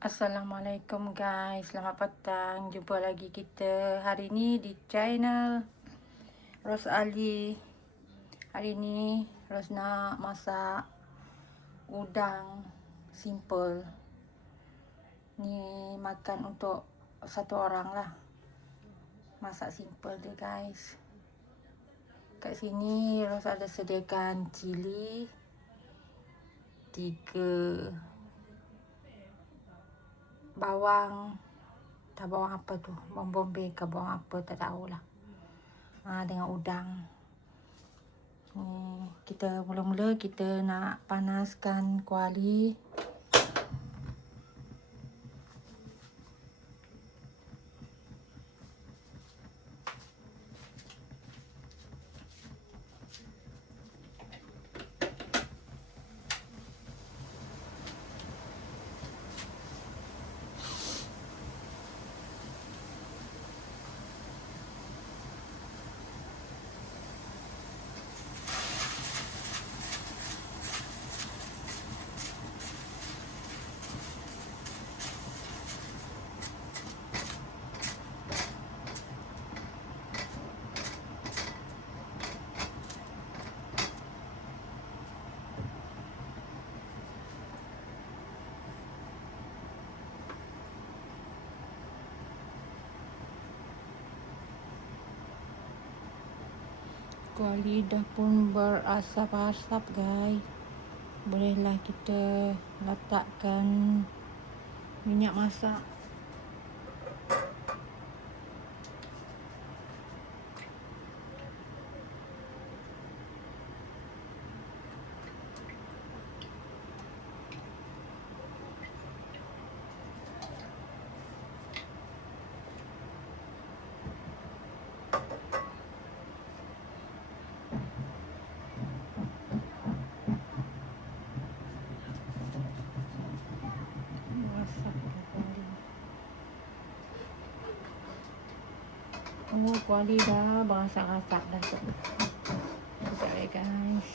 Assalamualaikum guys, selamat petang. Jumpa lagi kita hari ni di channel Ros Ali. Hari ni Ros nak masak udang simple. Ni makan untuk satu orang lah. Masak simple dia guys. Kat sini Ros ada sediakan cili 3 bawang, tak bawang apa tu, bawang bombay ke bawang apa tak tahulah. Dengan udang. Kita mula-mula kita nak panaskan kuali. Kuali dah pun berasap-asap guys. Bolehlah kita letakkan minyak masak. Kuali dah berasak-asak dah tu. Sekejap ya guys.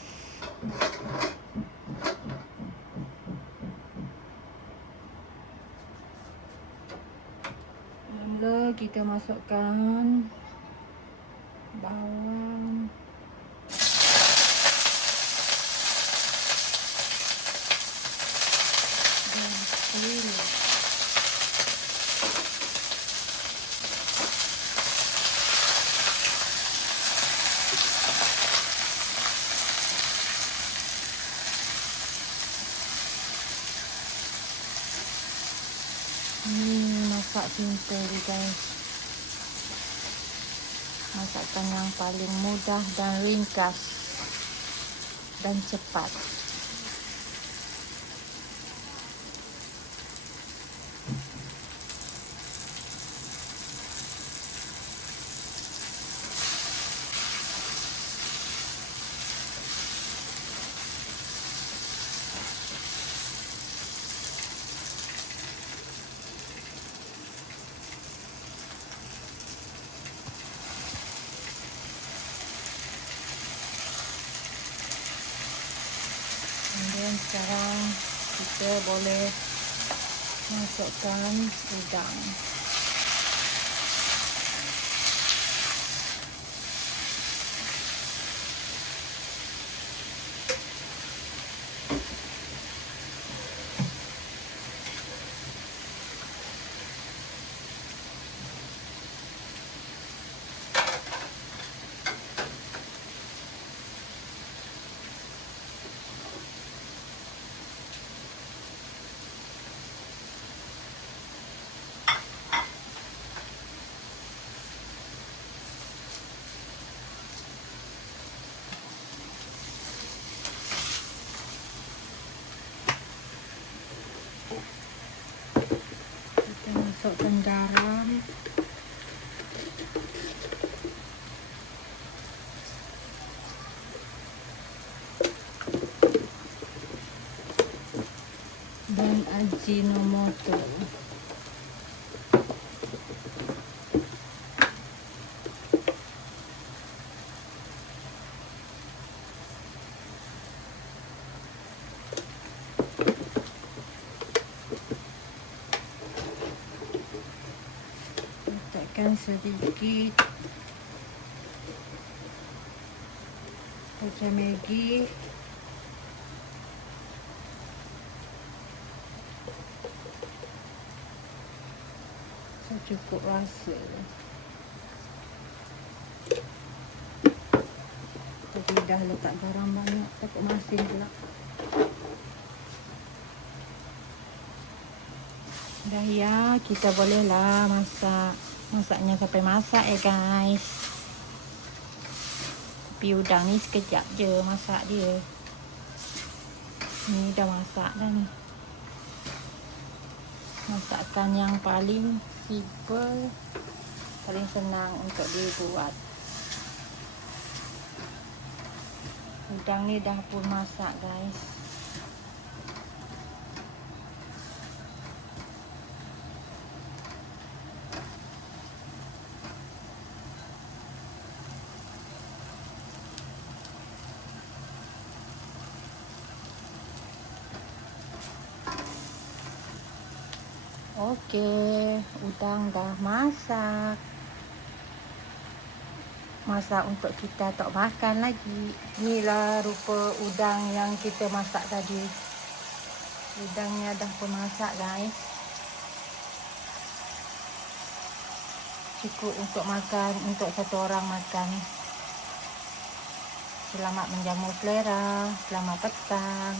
Mula kita masukkan bawang, dan cili. Masak simple ni guys. Masakan yang paling mudah dan ringkas dan cepat. Dan sekarang kita boleh masukkan udang. Masukkan garam, dan Ajinomoto. masukkan sedikit kacang Maggi. Cukup rasa. Tadi dah letak garam banyak, takut masin pula. Dah ya, kita bolehlah masaknya sampai masak ya guys. Tapi udang ni sekejap je masak dia. Ni dah masak dah ni. Masakan yang paling simple, paling senang untuk dibuat. Udang ni dah pun masak guys. Okey, udang dah masak. Masak untuk kita tak makan lagi. Inilah rupa udang yang kita masak tadi. Udangnya dah pun masak guys. Cukup untuk makan, untuk satu orang makan. Selamat menjamu selera. Selamat petang.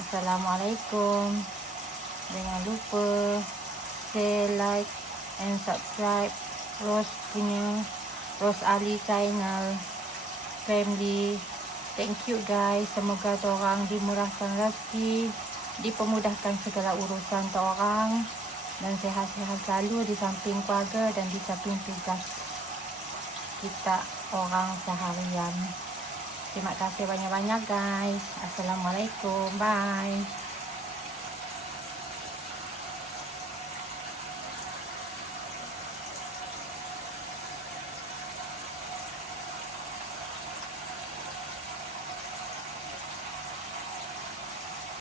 Assalamualaikum. Jangan lupa share, like and subscribe Rose Ali channel family. Thank you guys. Semoga orang dimurahkan rezeki, dipermudahkan segala urusan orang, dan sehat-sehat selalu di samping keluarga dan di samping tugas kita orang seharian. Terima kasih banyak-banyak guys. Assalamualaikum. Bye.